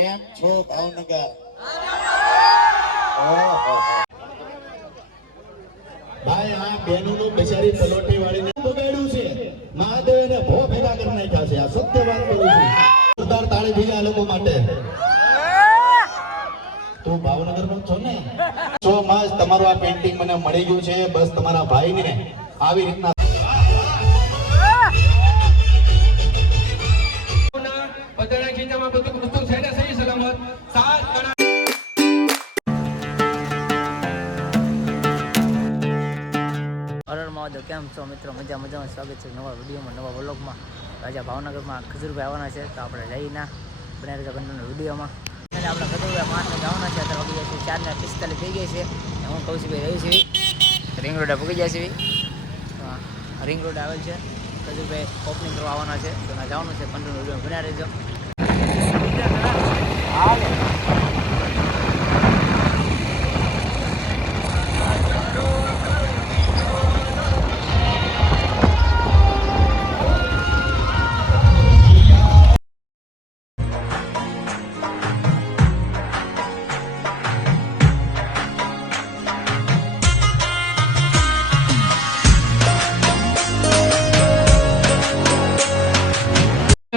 કેમ છો ભાવનગર? ભાઈ આ બેનોનું બિચારી પલોટી વાળીને બગાડ્યું છે. મહાદેવને ભો ભેગા કરી નાખ્યા છે. આ સત્ય વાત કરું છું. જોરદાર તાળી થઈ આ લોકો માટે. તો ભાવનગર નો છો ને? સો મચ તમારું આ પેન્ટિંગ મને મળી ગયું છે. બસ તમારા ભાઈને આવી રીતના પતરા ખીચામાં બધું વસ્તુ છે ને સહી સલામત સાત ગણા. મહાદેવ, કેમ છો મિત્રો? મજામાં સ્વાગત છે નવા વિડીયોમાં, નવા વ્લોગમાં. રાજા ભાવનગરમાં ખજૂરભાઈ આવવાના છે, તો આપણે જઈને બનાવી રહ્યા કંટ્રોલના વિડીયોમાં. અને આપણે ખજૂરભાઈ માણસને જવાના છે. અત્યારે પગી જાય છે 4:45 થઈ ગઈ છે. હું કહું છું ભાઈ રહી છે રિંગ રોડે પગી જાય છે. રિંગ રોડ આવેલ છે. ખજૂરભાઈ ઓપનિંગ કરવા આવવાના છે, તો ના જવાનું છે. કંટ્રોલ વિડીયો બનાવી રહેજો.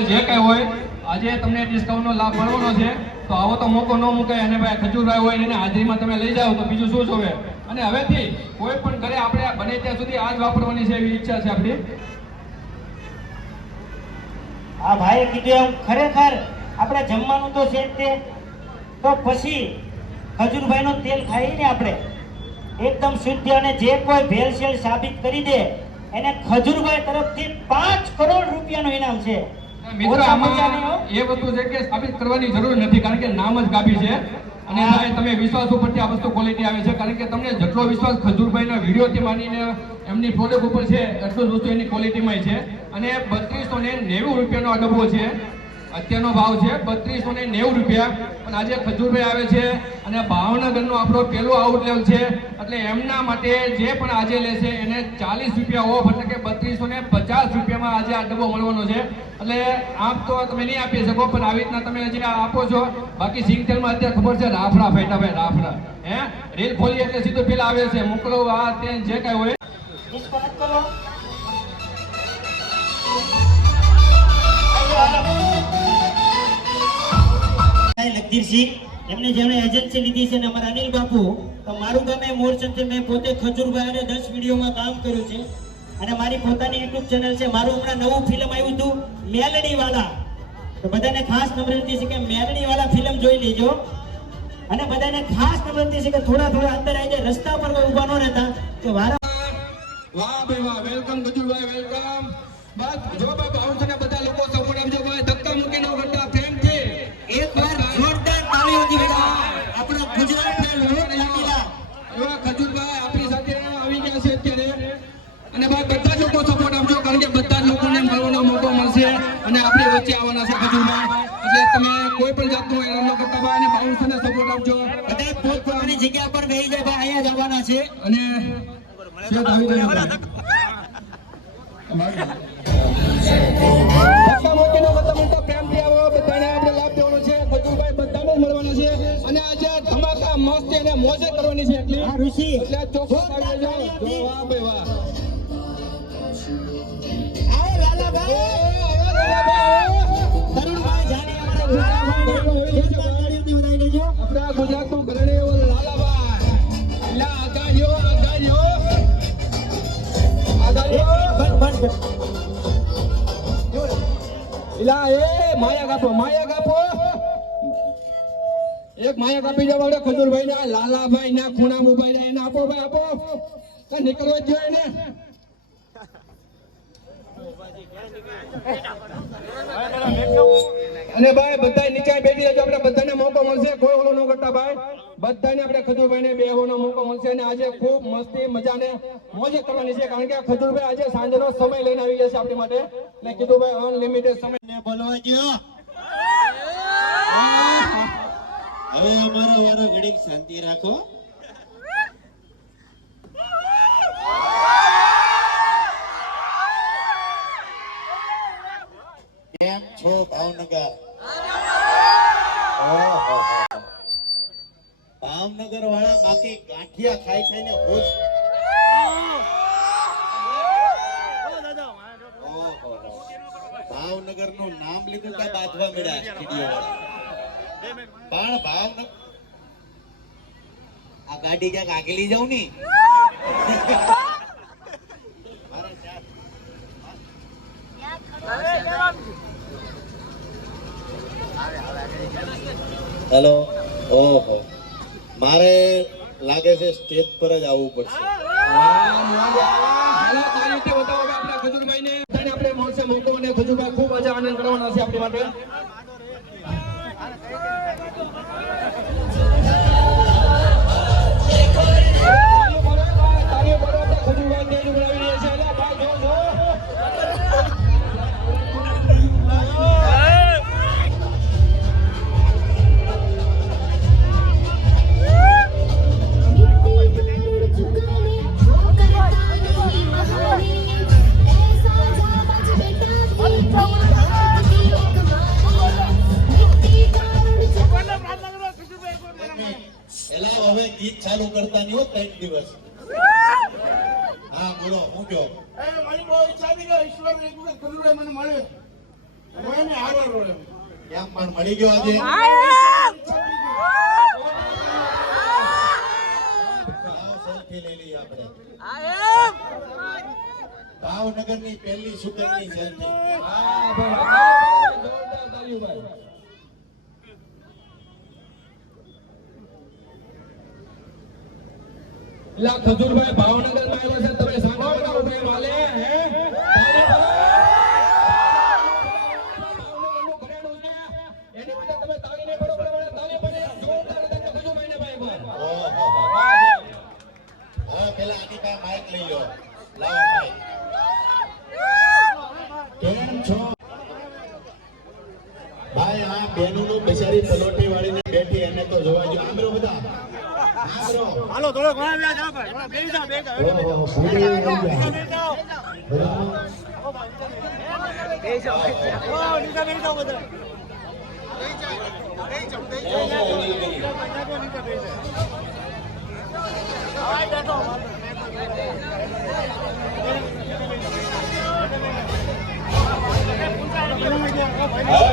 જે કઈ હોય આજે તમને ડિસ્કાઉન્ટ નો લાભ મળવાનો છે, તો આવો તો મોકો ન મુકાય. અને ભાઈ ખજૂરભાઈ હોય એને હાજરીમાં તમે લઈ જાઓ તો બીજું શું જોવે. અને હવેથી કોઈ પણ ઘરે આપણે બને ત્યાં સુધી આ જ વાપરવાની છે એવી ઈચ્છા છે આપણી. હા ભાઈ કીધું એમ ખરેખર આપણે જમવાનું તો છે જ તે, તો પછી ખજૂરભાઈ નું તેલ ખાઈએ ને આપણે એકદમ શુદ્ધ, અને જે કોઈ ભેળસેળ સાબિત કરી દે એને ખજૂરભાઈ તરફથી 5 કરોડ રૂપિયાનું ઇનામ છે. મિત્રો આમાં એ વસ્તુ છે કે સાબિત કરવાની જરૂર નથી, કારણ કે નામ જ કાફી છે. અને ભાઈ તમે વિશ્વાસ ઉપરથી આ વસ્તુ ક્વોલિટી આવે છે, કારણ કે તમને જેટલો વિશ્વાસ ખજૂરભાઈના વિડીયોથી માનીને એમની પ્રોડક્ટ ઉપર છે એટલું જ વસ્તુ એની ક્વોલિટીમાં છે. અને 3290 રૂપિયાનો આ ડબ્બો છે. અત્યારનો ભાવ છે 3290 રૂપિયા. પણ આજે ખજૂરભાઈ આવે છે અને ભાવનગરનો આપણો પહેલો આઉટલેટ છે, એટલે એમના માટે જે પણ આજે લેશે એને 40 રૂપિયા ઓફ, એટલે કે 3250 રૂપિયામાં આજે આ ડબ્બો મળવાનો છે. એટલે આપ તો તમે નહીં આપી શકો, પણ આવી રીતના તમે જે આપો છો. બાકી સિંગતેલમાં અત્યારે ખબર છે રાફડા ફેટા ભાઈ રાફડા રીલ ખોલી એટલે સીધું પેલા આવે છે મોકલો આ તે જે કઈ હોય. લખધીરસિંહ જેમણે એજન્સી લીધી છે, ને અમારા અનિલ બાપુ, તો મારું ગામ એ મોરચંદ છે. મેં પોતે ખજૂરભાઈ અને 10 વિડીયોમાં કામ કર્યું છે, અને મારી પોતાની યુટ્યુબ ચેનલ છે. મારું હમણાં નવું ફિલ્મ આવ્યું હતું મેલડી વાલા, તો બધાને ખાસ નમ્રતા છે કે મેલડી વાલા ફિલ્મ જોઈ લેજો. અને બધાને ખાસ નમ્રતા છે કે થોડા અંદર આવી જાય, રસ્તા પર કોઈ ઊભા ન રહેતા કે વાહ ભાઈ વાહ, વેલકમ ખજૂરભાઈ, વેલકમ. બસ જો બાબા આવું છે ને બધા લોકો સપોર્ટ આપજો ભાઈ, ધક્કા મૂકી ન કરતા પ્રેમથી એકવાર જોરદાર તાળીઓથી આપણા ગુજરાતના લોક લાડીલા એવા ખજૂરભાઈ આપણી સાથે આવી ગયા છે અત્યારે. અને ભાઈ બધા લોકો સપોર્ટ આપજો, કારણ કે બધા લોકોને મળવાનો મોકો મળશે અને આપણી વચ્ચે આવવાના છે ખજૂરભાઈ. એટલે તમે કોઈ પણ જાતનું એનો ન કરતા ભાઈ, અને બાઉન્સરને સપોર્ટ આપજો. બધા પોતપોતાની જગ્યા પર બેસી જાય ભાઈ, અહીંયા જ આવવાના છે. અને શેઠ આવી જાય ધક્કા મૂકીને બધા મોટા પ્રેમથી આવો, બધાને આપણે લાભ દેવાનો છે. ખજૂરભાઈ બધાને મળવાના છે, અને આજે ધમાકા મસ્તી અને મોજે કરવાની છે. એટલે ઋષિ એટલે ચોક્કસ આવી જજો. વાહ ભાઈ વાહ. આવો લાલાભાઈ, તરુણભાઈ જાની, અમારા ગુજરાતની વધાઈ લેજો. આપણા ગુજરાતનું ઘરણી એવો લાલાભાઈ. એટલે આગાહીઓ બંધ ઇલા એ માયા કાપો એક માયા કાપી જવા દે ખજૂરભાઈ ને. લાલાભાઈ ના ખૂણા ઉભાઈ જાય એને આપો ભાઈ, આપો. કઈ નીકળવો જ જોઈએ ને. અને ભાઈ બધા નીચે બેસી જજો, આપણે બધાને મોકો મળશે. કોઈ ઓલો ન કરતા ભાઈ, બધાને આપણે ખજૂરભાઈ ને બેહવાનો મોકો મળશે. અને આજે ખૂબ મસ્તી મજા ને મોજ કરવાની છે, કારણ કે ખજૂરભાઈ આજે સાંજનો સમય લઈને આવી ગયા છે આપણી માટે. એટલે કીધું ભાઈ અનલિમિટેડ સમય ને બોલવા દો. હવે અમારો વારો ઘડીક શાંતિ રાખો. કેમ છો ભાવનગર? ભાવનગર વાળા બાકી ગાંઠિયા ખાઈ ખાઈને હોશ. ઓહો. ભાવનગરનું નામ લીધું કે બાંધવા મળ્યા સ્ટુડિયો વાળા. પણ ભાવનગર આ ગાડી ક્યાંક આગલી જાઉં ની. હેલો. ઓહો, મારે લાગે છે સ્ટેજ પર જ આવવું પડશે. હાલો, તારીખે બતાવો કે આપણા ખજૂરભાઈને આપણે મળશે મોકો અને ખજૂરભાઈ ખૂબ મજા આનંદ કરવાના છે આપણી માટે. એલા હવે ગીત ચાલુ કરતા નહીં હો 3 દિવસ. હા બોલો, હું કહો? મારી બહુ ઈચ્છા હતી કે ઈશ્વર એક વખત ખજૂરભાઈ મને મળે. હું એને આગળ રોડે. કેમ પણ મળી ગયો આજે? સેલ્ફી લઈ લઈએ આપણે. ભાવનગરની પહેલી સુગંધની સેલ્ફી. લા ખજૂરભાઈ ભાવનગર માં આવ્યો છે, તમે સાંભળો ભાઈ વાલે હે ભાવનગરનું ઘરેણું છે, એની માટે તમે તાળી નહીં પડો, બરાબર? તાળી પડે જોરદાર રીતે ખજૂરભાઈને ભાઈ પર. ઓહો. હવે પેલા આની પાસે માઇક લઈ લો. લાવો માઇક. કેમ છો ભાઈ? આ બેનોનું બિચારી પલોટી વાળીને બેઠી, એને તો જોવા જો. આમરો બધા આમરો. હાલો થોડો ઘણા વ્યાજ આપે. થોડા બેસી જાઓ, બેસી જાઓ. ઓહો, ભૂલી આવી ગયા. બેસી જાઓ. બરાબર. બેસી જાઓ. ઓ, નીચે બેસી જાઓ બધા.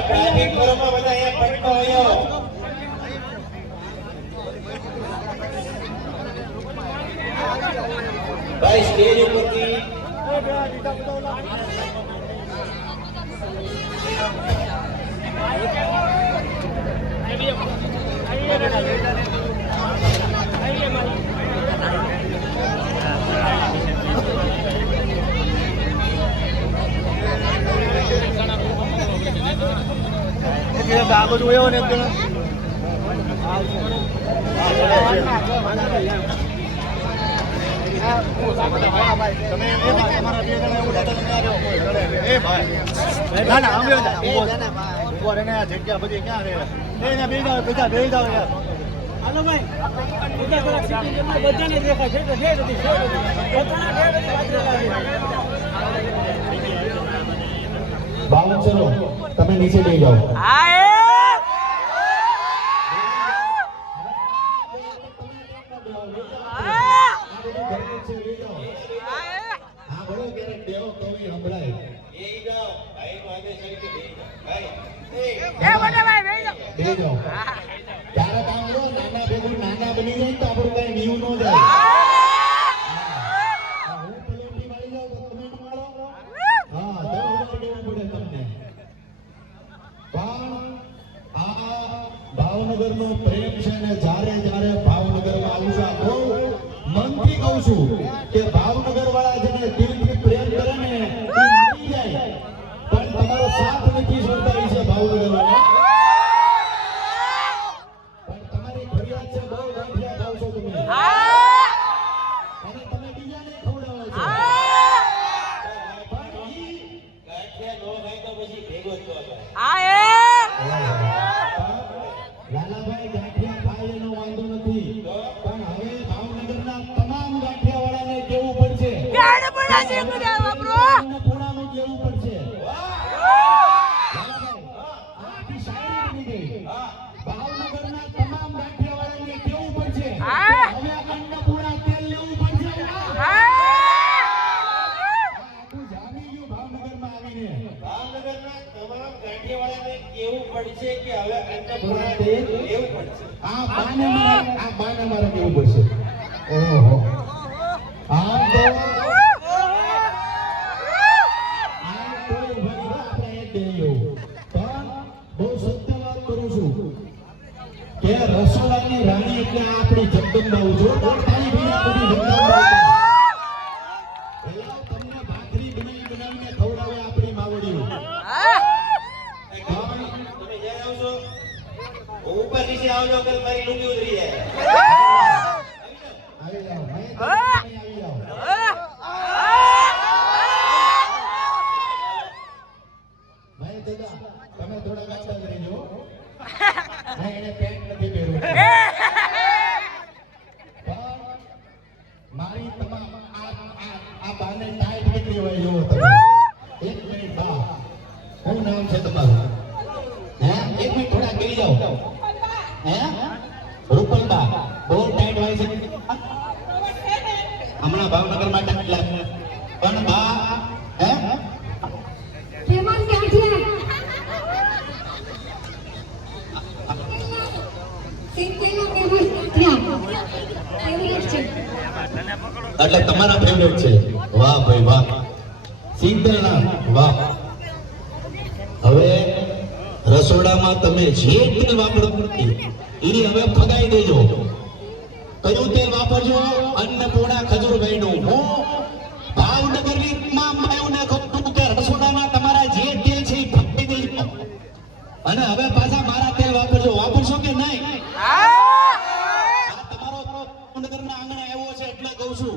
ટ્રાફિક બરોબર બધા અહીંયા પટતો આવ્યો. ભાઈ સ્ટેજ ઉપરથી આ બધું એવો ને જગ્યા બધી ક્યાં રહે? બેસી જાઓ યાર. હાલો ભાઈ, બધાને દેખાય છે. બાઉન્સરો તમે નીચે બેસી જાઓ. હા બોલો, ક્યારેક દેવો કવિ સંભળાય. બેસી જાઓ. ક્યારેક આમ લો, નાના ભેગું નાના બની જાય તો આપણું કઈ નીવ ન જાય. હું પલોઠી વાળી જાઉં તો તમે ન વાળો. હા, તો ઉડાડી દેવું પડે તમને. પણ આ ભાવનગરનો પ્રેમ છે ને, જ્યારે જ્યારે ભાવનગરમાં આવું છું, આ બહુ મનથી કહું છું કે ભાવનગર વાળા જેને દિલથી પ્રેમ કરે ને એ મરી જાય, પણ તમારો સાથ નથી છોડતા હોય છે ભાવનગર વાળા. પણ તમારી ફરિયાદ છે, બહુ ગાંઠિયા ખાવ છો તમે, અને તમે બીજાને ખવડાવો છો. પણ ઈ ગાંઠિયા નો ખાય તો પછી ભેગો જ ન થાય. લાલાભાઈ ગાંઠિયા ખાય એનો વાંધો નથી, પણ હવે ભાવનગરના તમામ ગાંઠિયા વાળાને કેવું પડશે, પૂણાનું કેવું પડશે. લાલાભાઈ, આખી શાયરી બની ગઈ. ભાવનગરના તમામ ગાંઠિયા વાળાને કેવું પડશે. આ બાને મારે કેવું પડશે. ઓહો આમ તો કે રસોડાની રાણી એટલે આ આપણી જગદંબા જોરદાર તાળી ભીને આ બધી જગદંબા એલા તમને ભાખરી બનાવીને ખવડાવે આપણી માવડીઓ. તમે જ્યારે આવશો ઉપર નીચે આવજો કે મારી લુંગી ઉતરી જાય. આવી જાઓ ભાઈ, તમે આવી જાઓ. ભાઈ દાદા તમે થોડા ગાતા જ રહેજો. હા એને પેન્ટ નથી પહેર્યું. પણ મારી તમામ આ બાને ટાઈટ નીકળી હોય જોવો તમે. એક મિનિટ બા, શું નામ છે તમારું? હે એક મિનિટ થોડા ગઈ જાઓ. હે રૂપલબા બહુ ટાઈટ હોય છે. હમણાં ભાવનગરમાં ટાઈટ લાગે પણ બા હે ફેમસ ગાંઠિયા સિંગતેલા ફેમસ ગાંઠિયા ફેવરેટ છે. એટલે તમારા ફેવરેટ છે. વાહ ભાઈ વાહ, સિંગતેલના વાહ. હવે રસોડામાં તમે જે તેલ વાપરો એની હવે ફગાઈ દેજો. કયું તેલ વાપરજો? અન્નપૂર્ણા ખજૂરભાઈનું. હું ભાવનગરની તમામ ભાઈઓને કહું છું કે રસોડામાં તમારા જે તેલ છે એ ફગાઈ દેજો. અને હવે પાછા મારા તેલ વાપરજો. વાપરશો કે નહીં? આ તમારો ભાવનગરના આંગણે આવ્યો છે એટલે કહું છું.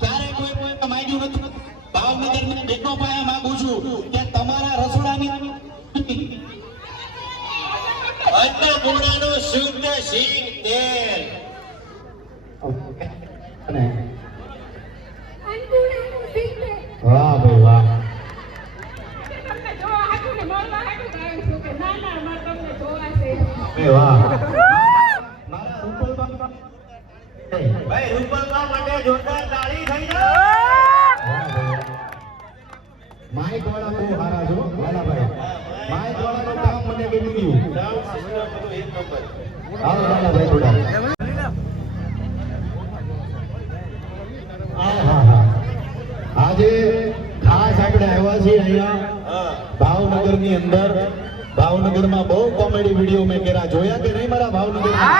ક્યારે કોઈ માંગ્યું નથી. ભાવનગરની બેનો પાસે માંગુ છું કે તમારા રસોડાની અન્નપૂર્ણાનું શુદ્ધ સિંગ તેલ. અન્નપૂર્ણાનું સિંગતેલ. વાહ ભાઈ વાહ. તમને જોવા હાટું ને મળવા હાટું કાયમ છું કે ના ના મારે તમને જોવા છે. વાહ મારા રૂપલબા ભાઈ રૂપલબા માટે જોરદાર તાળી થઈ જાય. માઇક વાળા બહુ સારા છો લાલાભાઈ. માઇક વાળાનું કામ મને ગમી ગયું. આવો લાલાભાઈ થોડા. આહાહા. આજે ખાસ આપણે આવ્યા છીએ અહીંયા ભાવનગરની અંદર. ભાવનગરમાં બહુ કોમેડી વિડીયો મેં કર્યા. જોયા કે નહીં મારા ભાવનગરમાં?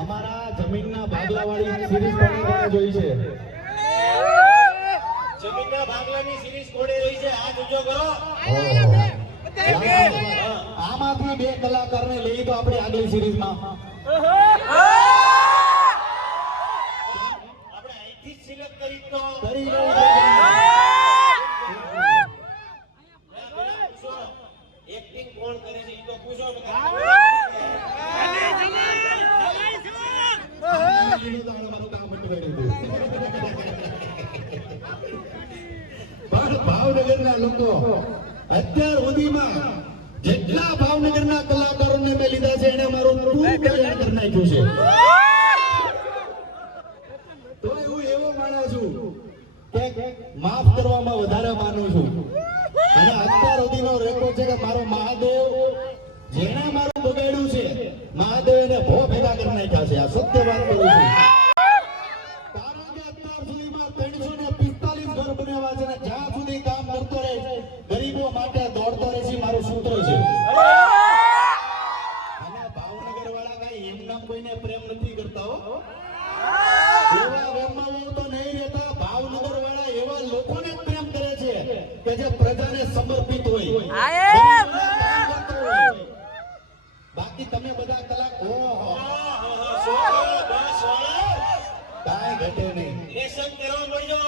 અમારા જમીનના ભાગલાવાળી સિરીઝ પણ જોઈ છે. જમીનના ભાગલાની સિરીઝ કોણે રહી છે? હાથ ઊંચો કરો. આમાંથી 2 કલાકારને લઈ તો આપણી આગલી સિરીઝમાં. આપણે અહીંથી જ સિલેક્ટ કરી તો કરી એક્ટિંગ કોણ કરે છે એ તો પૂછો. મારું કામ અટવાડ્યું હતું. પણ ભાવનગરના લોકો અત્યાર સુધીમાં જેટલા ભાવનગરના કલાકારોને મેં લીધા છે એને મારું પૂરું કલ્યાણ કરી નાખ્યું છે. તો હું એવો માનું છું કે માફ કરવામાં વધારે માનું છું. અને અત્યાર સુધીનો રેકોર્ડ છે કે મારો મહાદેવ જેણે મારું બગાડ્યું છે, મહાદેવ એને ભો ભેગા કરી નાખ્યા છે. આ સત્ય વાત કરું છું. કારણ કે અત્યાર સુધીમાં 345 ઘર બનાવ્યા છે. અને જ્યાં સુધી કામ કરતો રહે ગરીબો માટે દોડતો રહે છે, મારું સૂત્ર છે. અને ભાવનગર વાળા કઈ એમ નામ કોઈને પ્રેમ નથી કરતા હો. એવા વેમમાં તો નહીં રહેતા. ભાવનગર વાળા એવા લોકોને જ પ્રેમ કરે છે કે જે પ્રજાને સમર્પિત હોય. બાકી તમે બધા કલાક કાંઈ ઘટે નહીં. લેસન કરવા મળજો.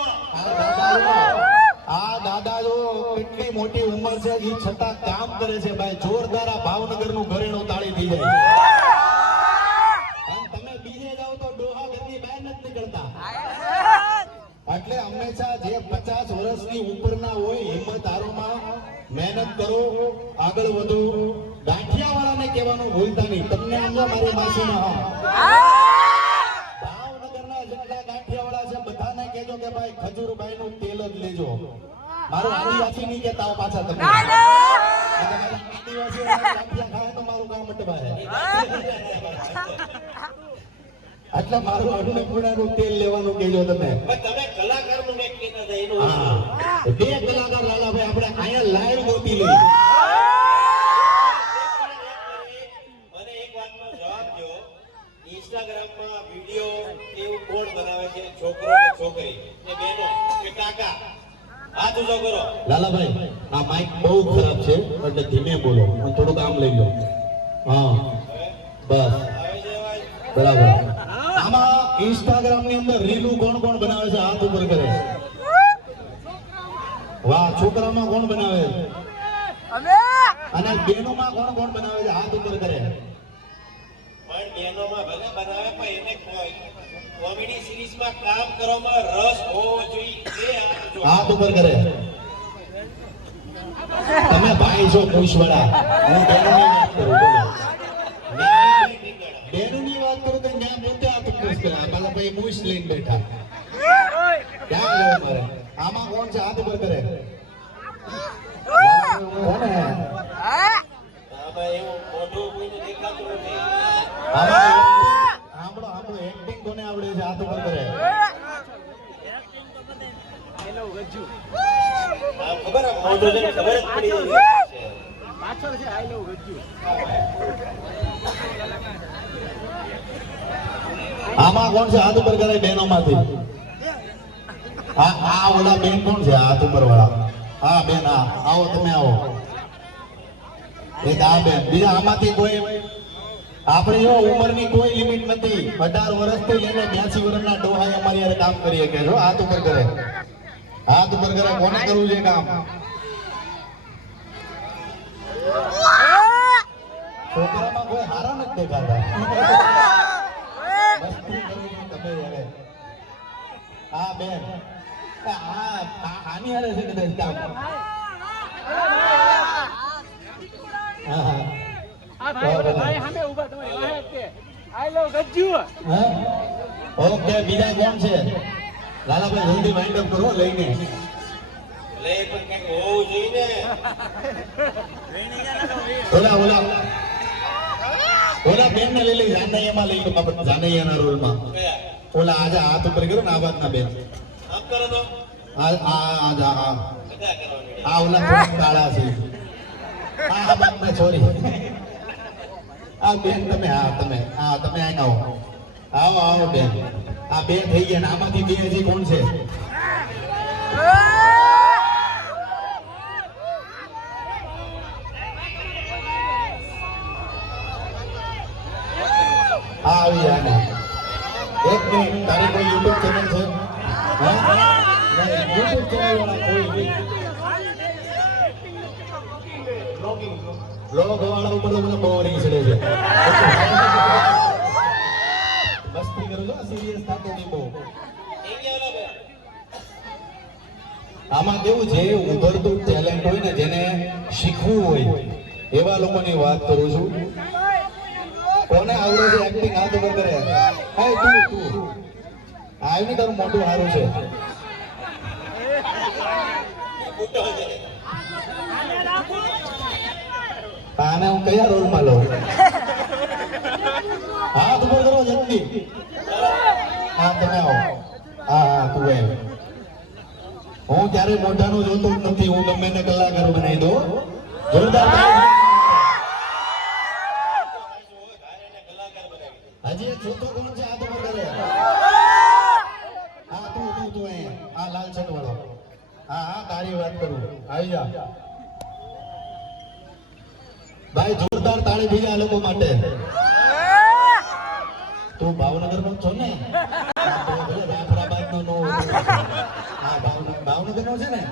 આ દાદા જો કેટલી મોટી ઉંમર છે એ છતાં કામ કરે છે ભાઈ. જોરદાર આ ભાવનગરનું ઘરેણું તાળી થઈ જાય. અને તમે બીજે જાઓ તો ડોહા ઘરની બહાર નથી નીકળતા. એટલે હંમેશા જે 50 વર્ષની ઉપરના હોય હિંમત હારોમાં મહેનત કરો, આગળ વધો. ગાંઠિયાવાળાને કહેવાનું ભૂલતા નહીં. તમને આમ મારી માસીના ભાવનગરના જેટલા ગાંઠિયાવાળા છે બધાને કહેજો કે ભાઈ ખજૂરભાઈનું તેલ દેજો. મારું આદિવાસી નહીં કહેતા હો પાછા તમે. આદિવાસી ગાંઠિયા ખાય તો મારું કામ અટવાય. એટલે મારું અન્નપૂર્ણાનું તેલ લેવાનું કહેજો તમે. તમે કલાકારનું મેં કહેતા હતા એનું હા. બે કલાકાર લાલાભાઈ આપણે અહીંયા લાઈવ ગોતી લઈ. મને એક વાતનો જવાબ દો. ઇન્સ્ટાગ્રામમાં વિડિયો કેવું કોણ બનાવે છે, છોકરો કે છોકરી, કે બહેનો કે કાકા? હાથ ઊંચો કરો. લાલાભાઈ આ માઇક બહુ ખરાબ છે એટલે ધીમે બોલો અને થોડુંક આમ લઈ લો. હા બસ આવે છે અવાજ? બરાબર. આમાં ઇન્સ્ટાગ્રામ ની અંદર રીલું કોણ કોણ બનાવે છે? હાથ ઉપર કરે. વાહ. છોકરામાં કોણ બનાવે છે? અને બહેનોમાં કોણ કોણ બનાવે છે? હાથ ઉપર કરે. પણ બહેનોમાં ભલે બનાવે પણ એને કોમેડી સિરીઝમાં કામ કરવામાં રસ હોવો જોઈએ. હાથ ઉપર કરે. તમે ભાઈ છો પૂછવાળા, હું બહેનોની વાત કરું. બોલો. બહેનોની વાત કરું તો ત્યાં પોતે હાથ ઉપર કરે. આ પેલા ભાઈ મૂછ લઈને બેઠા. ક્યાં લેવો મારે? આમાં કોણ છે? હાથ ઉપર કરે. કોણ હે? આમાં એવું મોઢું કોઈને દેખાતું નથી. આમાં સાંભળો સાંભળો, એક્ટિંગ કોને આવડે છે? હાથ ઉપર કરે. આમ ખબર આમ મોઢું જોઈને ખબર જ પડી જાય છે. આમાં કોણ છે? હાથ ઉપર કરે બહેનોમાંથી. આ ઓલા બેન કોણ છે? હાથ ઉપર વાળા. હા બેન, હા આવો, તમે આવો. એક આ બેન. બીજા આમાંથી કોઈ? આપણી જો ઉંમરની કોઈ લિમિટ નથી. 18 વર્ષથી લઈને 82 વર્ષના ડોહાઈ અમારી હારે કામ કરીએ કે જો હાથ ઉપર કરે. હાથ ઉપર કરે. કોને કરવું છે કામ? છોકરામાં કોઈ હારા નથી દેખાતા. મસ્તી કરવી છે તમે હવે. હા બેન, આની હારે છે કદાચ કામ. હા હા. ઓકે, બીજા કોણ છે? લાલાભાઈ જલ્દી વાઇન્ડ અપ કરો લઈને. લે પણ કંઈક હોવું જોઈએ ને. ઓલા બેન ને લઈ લઈ જાનૈયામાં લઈ લો. જાનૈયાના રોલમાં કયા? ઓલા આજે હાથ ઉપર કર્યો ને આવાજના બેન. આમ કરો તો આ બધા કરવાનું. ઓલા થોડા કાળા છે. હા બાપને સોરી. આ બેન તમે તમે અહીં આવો. આવો બેન. આ બે થઈ ગયા ને આમાંથી બે હજી કોણ છે? હા આવી આને. એક મિનિટ, તારી કોઈ યુટ્યુબ ચેનલ છે? હા નહીં, યુટ્યુબ ચેનલ વાળા કોઈ નહીં. બ્લોગ વાળા ઉપર તો મને બહુ રીંગ ચડે છે. મસ્તી કરું છો, સિરિયસ થતો નહીં બહુ. આમાં કેવું છે, ઉભરતું ટેલેન્ટ હોય ને, જેને શીખવું હોય એવા લોકોની વાત કરું છું. કોને આવડે છે એક્ટિંગ? હાથ ઉપર કરે. હા તું આવ્યું, તારું મોટું સારું છે. આને હું કયા રોલમાં લઉં? હાથ ઉપર કરો જલ્દી. હા તમે આવો. હા તું એમ. હું ક્યારે મોઢાનું જોતો જ નથી. હું ગમે એને કલાકાર બનાવી દઉં. જોરદાર. હજી એક ચોથો કોણ છે? હાથ ઉપર કરે. હા તું અહીંયા. હા લાલ શર્ટ વાળો. હા તારી વાત કરું. આવી જા ભાઈ. જોરદાર તાળી થઈ જાય આ લોકો માટે. તું ભાવનગર નો છો ને? રાફરાબાદ નો. હા ભાવનગર નો છે ને?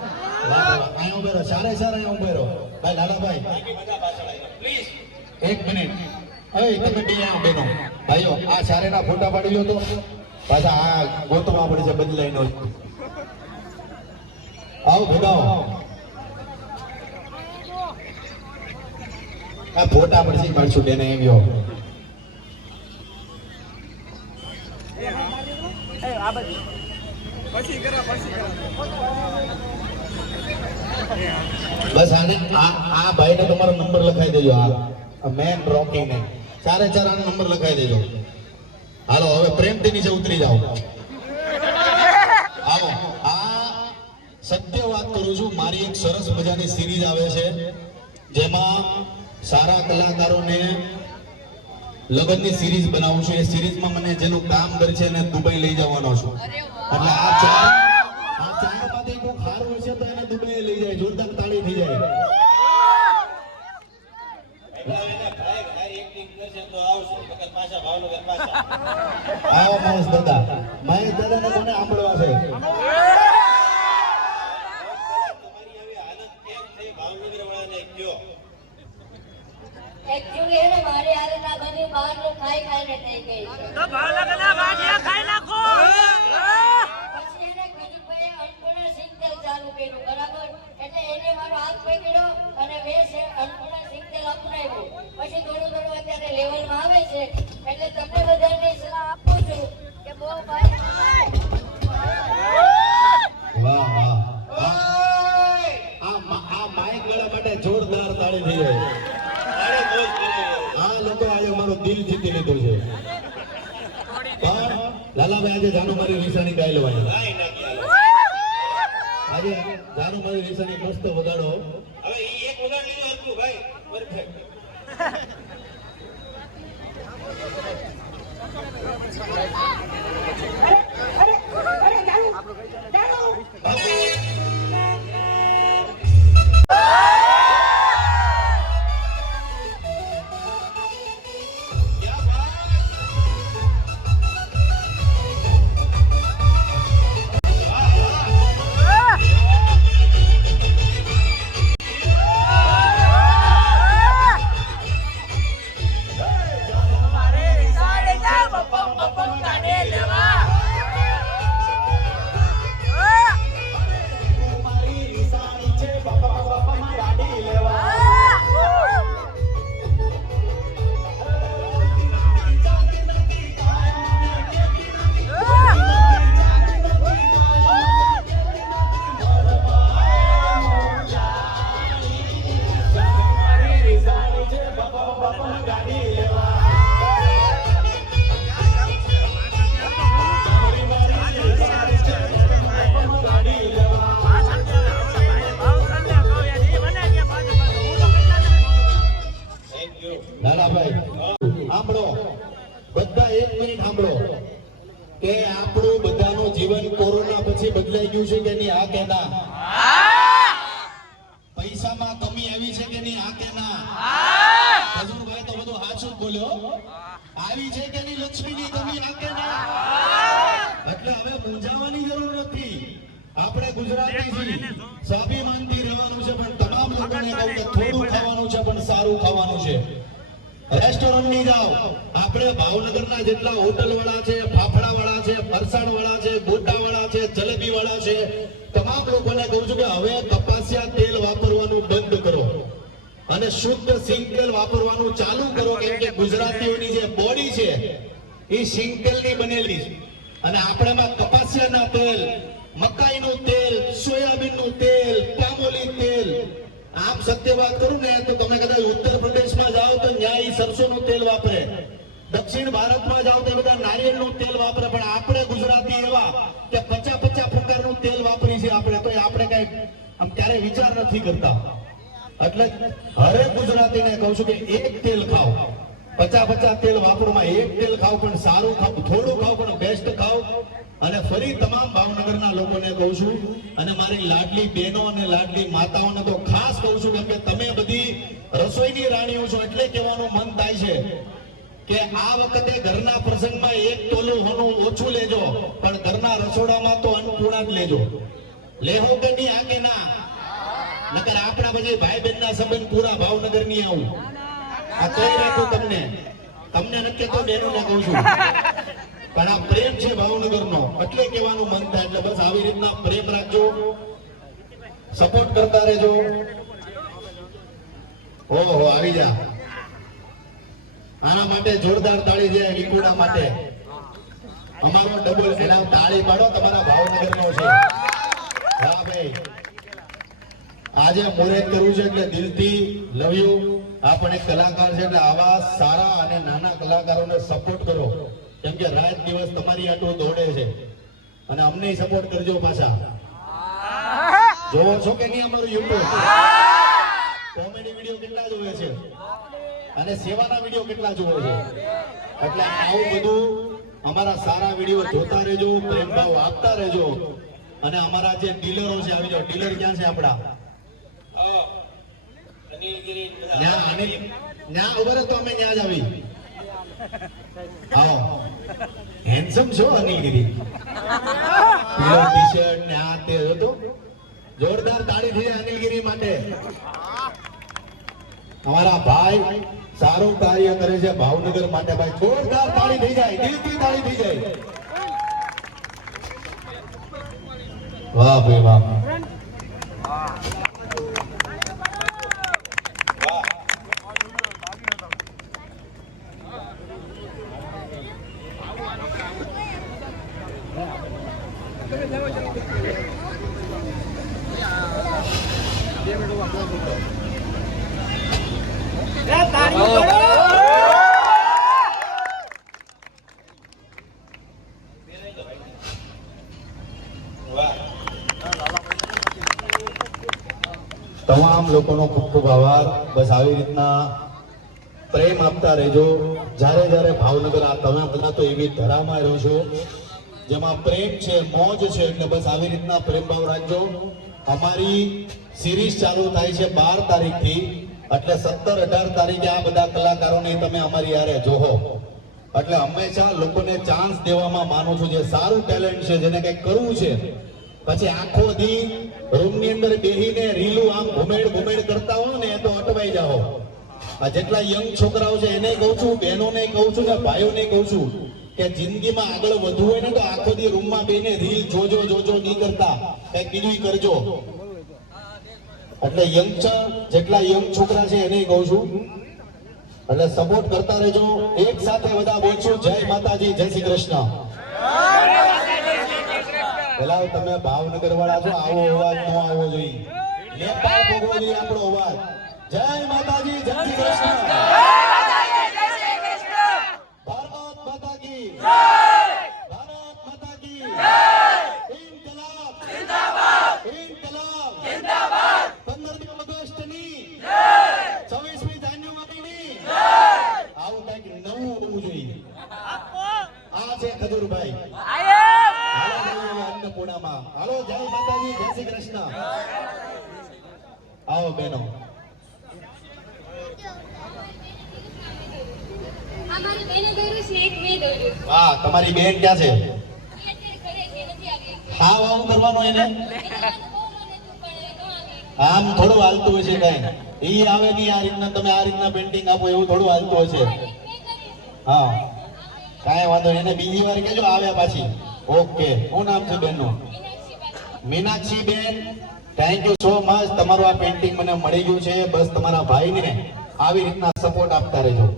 અહીંયા ઉભેરો. સારે અહીંયા ઉભેરો. ભાઈ લાલાભાઈ એક મિનિટ. તમે બે બેનો ભાઈઓ આ સારેના ફોટા પાડી લો તો પાછા આ ગોતવા પડે છે બદલાઈનો. આવો ભેગાઓ. આ ફોટા પડશે પાડશું બેને એમ યો. પછી કરા બસ આને આ ભાઈને તમારો નંબર લખાઈ દેજો. આ મેન રોકી ને ચારે ચાર આનો નંબર લખાઈ દેજો. હાલો હવે પ્રેમથી નીચે ઉતરી જાઓ. આવો આ સત્ય વાત કરું છું. મારી એક સરસ મજાની સિરીઝ આવે છે જેમાં સારા કલાકારોને લગ્નની સિરીઝ બનાવું છું. એ સિરીઝમાં મને જેનું કામ કરશે એને દુબઈ લઈ જવાનો છું. એટલે આ ચારમાંથી કોઈ સારું હશે તો એને દુબઈ લઈ જાય. જોરદાર તાળી થઈ જાય. આવો મહેશ દાદા. મહેશ દાદાને કોને સાંભળવા છે? એકચ્યુઅલી એને મારી હાલતના બધી બહારનું ખાઈને થઈ ગઈ છે. પછી એને ગરીબભાઈએ અન્નપૂર્ણા સિંગતેલ ચાલુ કર્યું, બરાબર? એટલે એને મારો હાથ પકડ્યો અને મેં અન્નપૂર્ણા સિંગતેલ અપનાવ્યું. પછી થોડું થોડું અત્યારે લેવલમાં આવે છે. એટલે તમને બધાને સલાહ આપું છું કે બહુ ભાઈ વાહ વાહ. આ માઇક ગળા માટે જોરદાર તાળી થઈ જાય. આ લોકો આજે મારું દિલ જીતી લીધું છે. પણ લાલાભાઈ આજે જાનુ મારી વિસાણી ગાઈ લેવાની. આજે જાનુ મારી વિસાણી મસ્ત વગાડો. હવે ઈ એક વગાડ લીધું હતું ભાઈ, પરફેક્ટ. લાલાભાઈ સાંભળો, બધા એક મિનિટ સાંભળો કે આપણું બધાનું જીવન કોરોના પછી બદલાઈ ગયું છે કે નહીં? આ કે ના? પૈસામાં કમી આવી છે કે નહીં? આ કે ના? હજુરભાઈ તો બધું સાચું જ બોલ્યો. આવી છે કે નહીં લક્ષ્મીની કમી? આ કે ના? એટલે હવે મૂંઝાવાની જરૂર નથી. આપણે ગુજરાતી છીએ, સ્વાભિમાનથી રહેવાનું છે. પણ તમામ લોકોને કહું કે થોડું ખાવાનું છે પણ સારું ખાવાનું છે. રેસ્ટોરન્ટ ની જાઓ, આપણે ભાવનગરના જેટલા હોટલ વાળા છે, ફાફડા વાળા છે, ફરસાણ વાળા છે, ગોટા વાળા છે, જલેબી વાળા છે, તમામ લોકોને કહું છું કે હવે કપાસિયા તેલ વાપરવાનું બંધ કરો અને શુદ્ધ સિંગ તેલ વાપરવાનું ચાલુ કરો. કેમ કે ગુજરાતીઓની જે બોડી છે એ સિંગ તેલની બનેલી છે અને આપણામાં કપાસિયાના તેલ, મકાઈનું તેલ, સોયાબીનનું તેલ, પામોલી તેલ. આમ સત્ય વાત કરું ને તો તમે કદાચ ઉત્તર પ્રદેશમાં જાઓ તો ન્યાય સરસોનું તેલ વાપરે, દક્ષિણ ભારતમાં જાઓ તો બધા નારિયેળનું તેલ વાપરે. પણ આપણે ગુજરાતી એવા કે 50 પ્રકારનું તેલ વાપરી છે આપણે, તો આપણે કઈ આમ ક્યારે વિચાર નથી કરતા. એટલે હરેક ગુજરાતીને કહું છું કે એક તેલ ખાઓ. 50 તેલ વાપરોમાં એક તેલ ખાઓ, પણ સારું ખાઓ, થોડું ખાઓ પણ બેસ્ટ ખાઓ. અને ફરી તમામ ભાવનગરના લોકોને કહું છું અને મારી લાડલી બહેનો અને લાડલી માતાઓને તો ખાસ કહું છું કેમ કે તમે બધી રસોઈની રાણીઓ છો. એટલે કહેવાનું મન થાય છે કે આ વખતે ઘરના પ્રસંગમાં 1 તોલું હોનું ઓછું લેજો, પણ ઘરના રસોડામાં તો અન્નપૂર્ણા જ લેજો. લેહો કે નહીં? આ કે ના? નકર આપણા પછી ભાઈ બહેનના સંબંધ પૂરા ભાવનગર ની આવું આ કહી રાખું તમને નક્કી તો બહેનોને કહું છું. પણ આ પ્રેમ છે ભાવનગરનો, એટલે કહેવાનું મન થાય. એટલે બસ આવી રીતના પ્રેમ રાખજો, સપોર્ટ કરતા રહેજો. ઓહો આવી જા. આના માટે જોરદાર તાળી છે. લીકુડા માટે અમારો ડબલ એના. તાળી પાડો, તમારા ભાવનગરનો છે. હા ભાઈ આજે મુહૂર્ત કરવું છે એટલે દિલથી લવ યુ. આ પણ એક કલાકાર છે એટલે આવા સારા અને નાના કલાકારોને સપોર્ટ કરો, કેમ કે રાત દિવસ તમારી આટલું દોડે છે અને અમને સપોર્ટ કરજો. પાછા જોવો છો કે નહીં અમારું યુટ્યુબ? કોમેડી વિડીયો કેટલા જોવે છે અને સેવાના વિડીયો કેટલા જોવે છે? એટલે આવું બધું અમારા સારા વિડીયો જોતા રહેજો, પ્રેમ ભાવ આપતા રહેજો. અને અમારા જે ડીલરો છે, આવી જાઓ. ડીલર ક્યાં છે આપડા? ન્યા ઉભા રહો તો અમે ન્યા જ આવી. આવો, હેન્ડસમ છો અનિલગીરી. પીળો ટી-શર્ટ ને આ તે હતું. જોરદાર તાળી થઈ જાય અનિલગીરી માટે. અમારા ભાઈ સારું કાર્ય કરે છે ભાવનગર માટે. ભાઈ જોરદાર તાળી થઈ જાય, દિલથી તાળી થઈ જાય. વાહ ભાઈ વાહ. તમામ લોકોનો ખૂબ ખૂબ આભાર. બસ આવી રીતના પ્રેમ આપતા રહેજો. જ્યારે જ્યારે ભાવનગર આ તમે બધા તો એવી ધરામાં રહો છો જેમાં પ્રેમ છે, મોજ છે, એટલે બસ આવી રીતના પ્રેમ ભાવ રાખજો. અમારી સિરીઝ ચાલુ થાય છે 12 તારીખથી, એટલે 17-18 તારીખે આ બધા કલાકારોને તમે અમારી હારે જોહો. એટલે હંમેશા લોકોને ચાન્સ દેવામાં માનું છું. જે સારું ટેલેન્ટ છે, જેને કંઈક કરવું છે, પછી આખો દી રૂમની અંદર બેહીને રીલું આમ ઘુમેડ કરતા હો ને તો અટવાઈ જાઓ. આ જેટલા યંગ છોકરાઓ છે એને કહું છું, બહેનોને કહું છું ને ભાઈઓને કહું છું કે જિંદગીમાં આગળ વધવું હોય ને તો આખો દી રૂમમાં બેને રીલ જોજો નહીં કરતા, કંઈક બીજું કરજો. એટલે જેટલા યંગ છોકરા છે એને કહું છું, એટલે સપોર્ટ કરતા રહેજો. એક સાથે બધા બોલશું જય માતાજી, જય શ્રી કૃષ્ણ. પેલા તમે ભાવનગર વાળા છો, આવો અવાજ ન આવવો જોઈએ. નેપાળ ભોગવો જોઈએ આપણો અવાજ. જય માતાજી, જય શ્રી કૃષ્ણ. ભારત માતા કી જય. ભારત માતા કી જય. ઇન્કલાબ જિંદાબાદ. ઇન્કલાબ જિંદાબાદ. 15મી ઓગસ્ટની જય. 26મી જાન્યુઆરીની જય. આવું કંઈક નવું હોવું જોઈએ. આ છે ખજૂરભાઈ. અન્નપૂર્ણામાં. હાલો, જય માતાજી, જય શ્રી કૃષ્ણ. આવો બહેનો. અમારી બેને દોર્યું છે, એક મેં દોર્યું. હા, તમારી બેન ક્યાં છે? એ અત્યારે ઘરે છે, નથી આવી. હા, આવું કરવાનો એને. એને બહુ મને તું પણ ન આવી. આમ થોડું હાલતું હોય છે કઈ. ઈ આવે નહીં આ રીતના, તમે આ રીતના પેન્ટિંગ આપો એવું થોડું હાલતું હોય છે. મેં કરી છે. હા, કાંઈ વાંધો નહીં. એને બીજી વાર કહેજો આવ્યા પાછી. ઓકે. શું નામ છે બેનનું? મીનાક્ષી બેન, થેન્ક યુ સો મચ. તમારું આ પેન્ટિંગ મને મળી ગયું છે. બસ તમારા ભાઈને આવી રીતના સપોર્ટ આપતા રહેજો.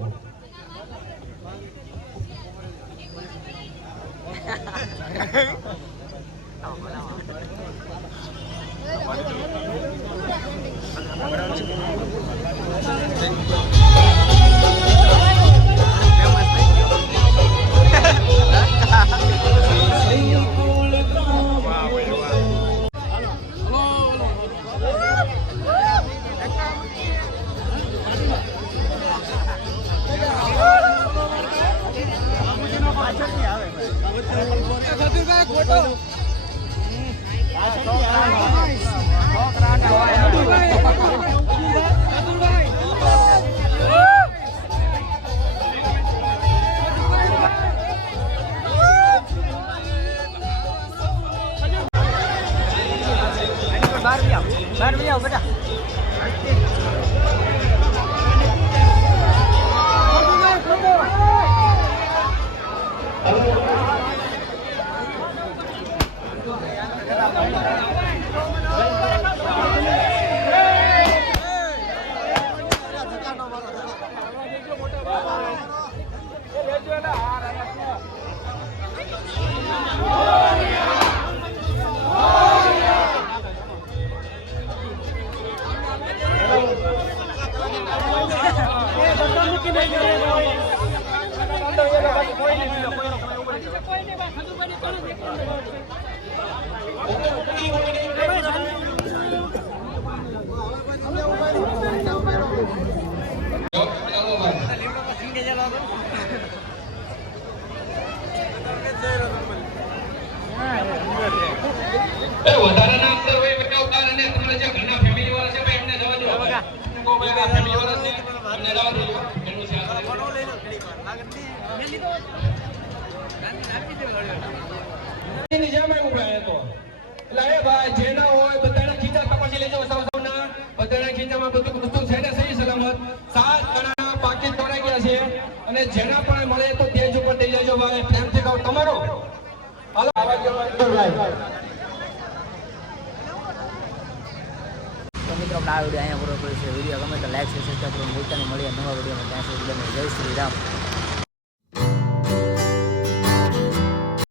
બહાર બી આવો બેટા. એક આ ફેમિલી વાળા છે એમને રાહ થઈ ગયો એનું છે એની જેમ ઉભા હતો એટલે એ ભાઈ જેના હોય બધાના ખીચા તપાસી લેજો સૌના બધાના ખીચામાં બધું વસ્તુ છે ને સહી સલામત 7 ગણા પાકીટ તોડાઈ ગયા છે અને જેના પણ મળે તો તેજ ઉપર દઈ જજો ભાઈ પ્રેમથી કહું તમારો હાલો આવા જવા તો મિત્રો આપણે આ વિડીયો અહીંયા પૂરો કરીશું વિડીયો ગમે તો લાઈક શેર સબસ્ક્રાઈબ કરવાનું ભૂલતા નહીં મળીએ નવા વિડીયોમાં ત્યાં સુધી જય શ્રી રામ.